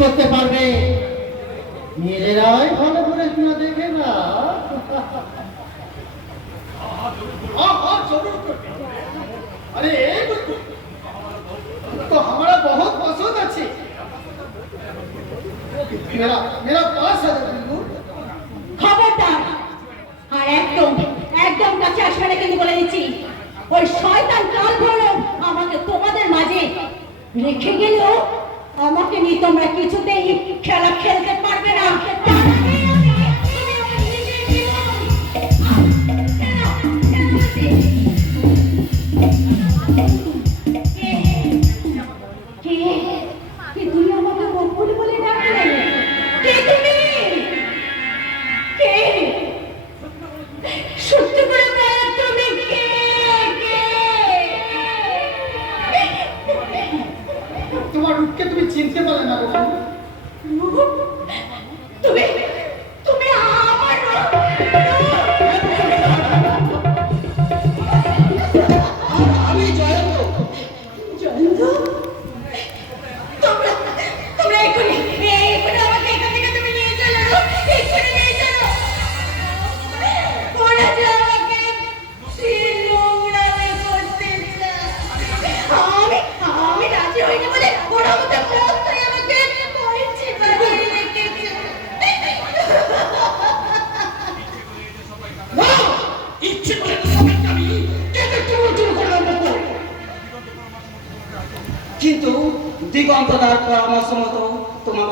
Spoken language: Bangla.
করতে পারবে নিজেরাই ভালো করে না দেখে না अरे तो हमारा बहुत पसंद अच्छे मेरा 5,000 बिल्कुल খবরদার আর একদম একদম কাছে আসবে না কিন্তু বলে দিচ্ছি ওই শয়তান কাল ভৈরব আমাকে তোমাদের মাঝে রেখে গেলেও আমাকে নিয়ে তোমরা কিছুতেই খেলা খেলতে পারবে না তোমার রূপকে তুমি চিনতে পারলে না তুমি তুমি আমার আমি জয়ন্ত জয়ন্ত তোমরা তোমরা এখনই আমাকে এখান থেকে তুমি নিয়ে চলো এক্ষুনি নিয়ে চলো ওরা যে আমাকে নোংরামি করতে চায় আমি রাজি হইনি বলে ওরা আমাকে প্রস্তায় আমাকে পরিচয় বানিয়ে রেখেছে ইচ্ছে করে তোমাকে আমি কেটে টুকরো করলাম কিন্তু দিগন্তদার পরামর্শ মতো তোমার